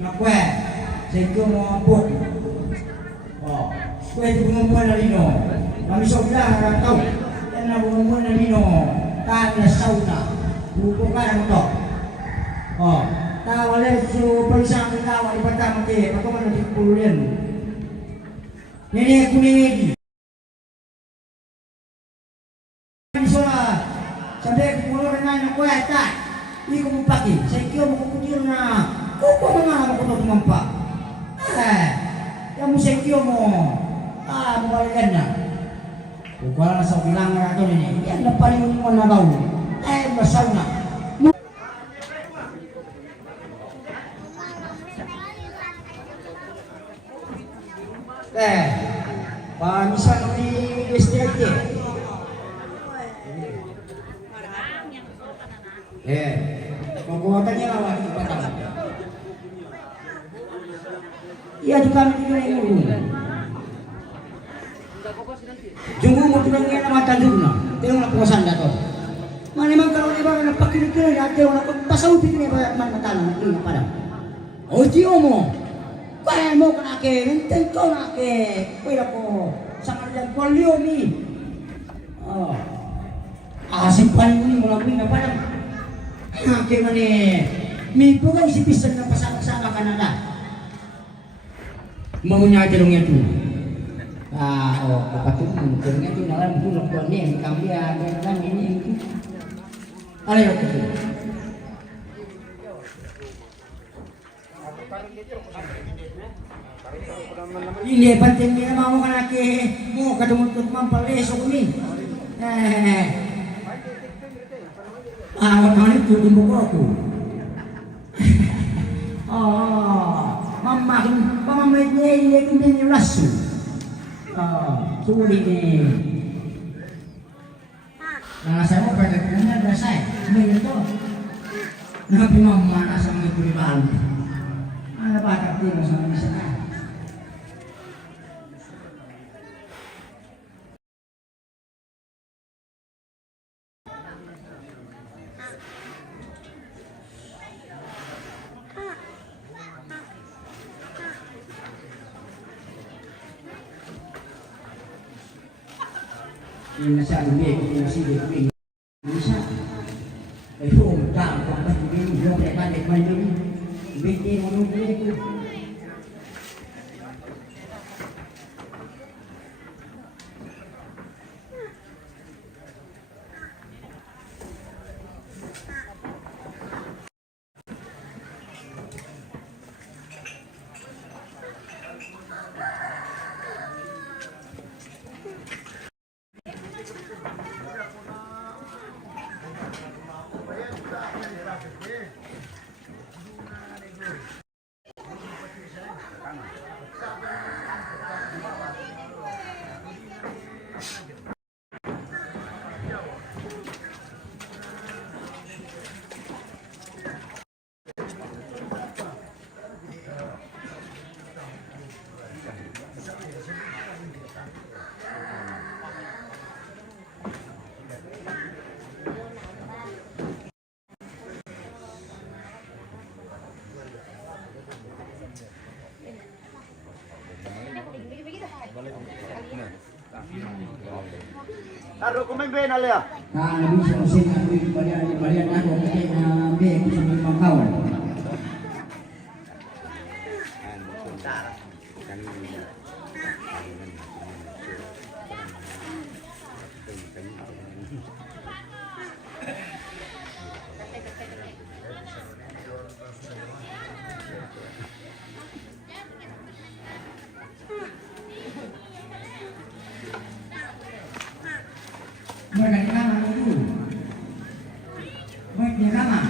na kue sa ikaw mo abot. Oh, kue ito bumumuan na lino. Kami sa ulang na tao. Yan na bumumuan na lino. Kaya sauna. Buko ka na ito. Oh, tawa lang so pagsang tawa ipatama kayo. Pagkaman na tingpulo yan. Nene kunigi. Sabi ko mo na ng kuya tay. Hindi ko mo paki. Sa ikaw mo kukutin na. Kuko mo nga ako ito tumampa. Yan mo sa ikaw mo. Mawalikan na. Kuko lang sa ulang na ito nini. Yan na paling mo na daw. Masaw na. Pamisan ni STRT. Pembuatannya awak itu patah. Iya juga kami ini. Jumbo mo tunangnya na matanduna. Tengok na puwasan dato. Mana man kalau iba na pakilikulan natin wala ko pasawpit ni ba man matala ni para. O tiyo mo. Kaya mo kanake, nenten ko nake. Pwede ko sa kanila polio mi. Oh. Asik paling ni mula na parang kaya man may pugay si pisan na pasama-sama ka na na. Maunya jerong itu. Kapatid mo, jerong itu nalang bulok ko niya, kami lang ini. Alayo ko. Ini penting dia mau kan ke mau ketemu mampal esok ni. Mana itu di buku aku. Mama ini kemudian lasu. Sulit ni. Nah saya mau pada punya ada saya. Sebenarnya tu. Nabi mama sama ibu di bawah. Ada bakat dia sama di sana. Ini nasa dunia ini masih di Indonesia. Itu tak apa ini belum ada ini. Bikin menunggu itu. Taruh komen ben alia. Nah, lebih sering aku balik aku kita be bisa kawan. Bagaimana itu? Baik dia ramah.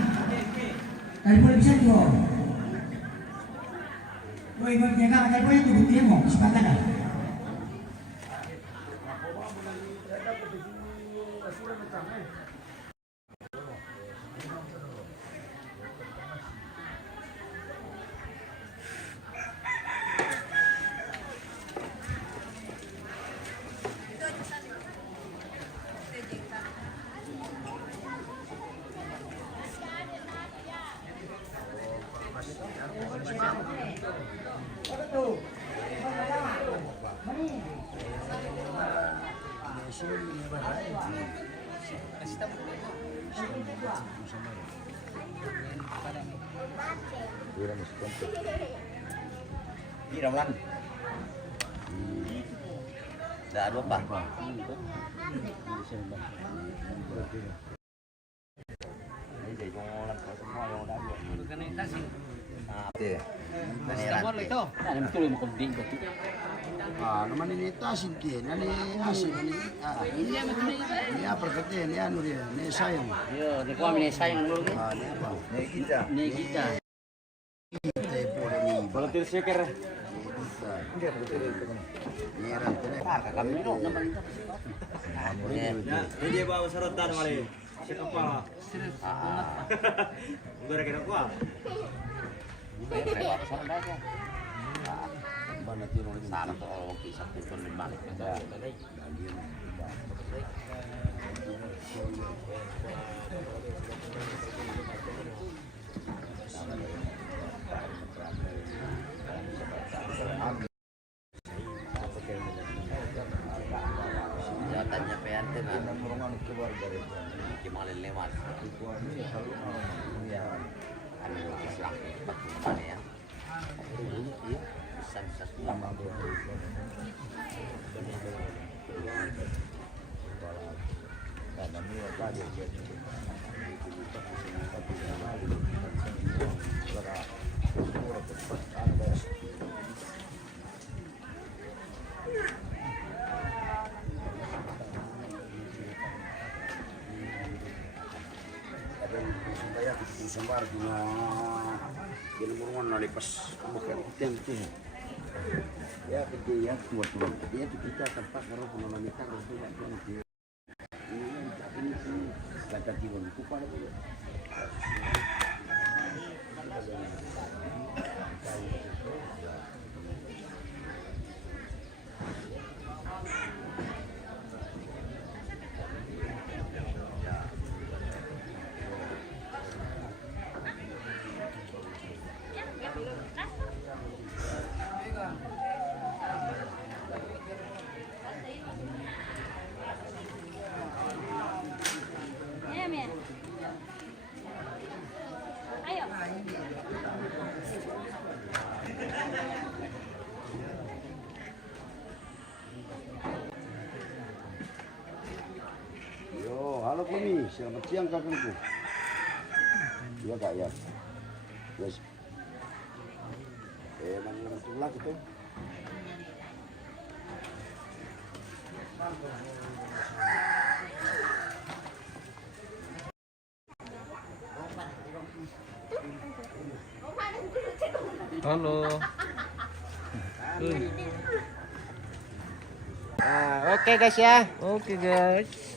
Dari boleh bisa jual. Baik dia ramah. Dari boleh tu bukti mau kesempatan dah. Ini Ramlan. Dah ada apa? Ini dari pengolah semua yang udah ada. Ito. Ano mo tuloy mo kung di ba? naman ini tasin ki, nani asin, ini apa kata, ini anu dia, ini sayang. Yo, di ko kami sayang mo ni. Ini apa? Ini kita. Ni kita. Volunteer seeker. Ini rantai. Kami no naman ito. Hindi ba sarotan mali? Siya pa. Ugara kena kuah. Mana tiro ni Sana to o kisah tutun din balik. Tanya PNT na Kimalin lewat. Ano Islam pagpunta niya. Bisa selama Sambar na kinumurungan na lipas bukan itu ya kerja ya buat dia itu kita tempat kalau kita harus tidak ini kata jiwa itu pada halo Kumi, selamat siang kakakku. Iya kak ya. Yes. Emang orang tua gitu. Halo. Oke guys ya. Oke guys.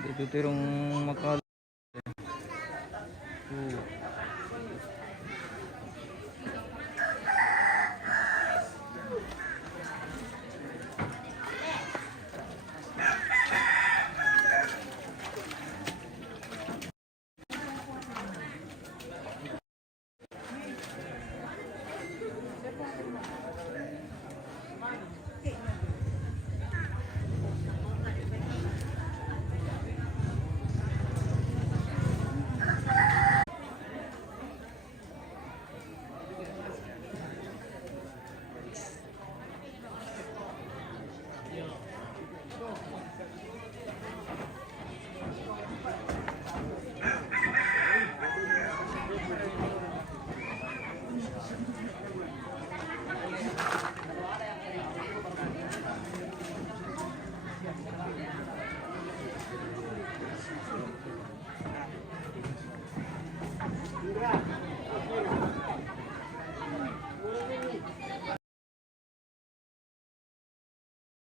Dito tirong makal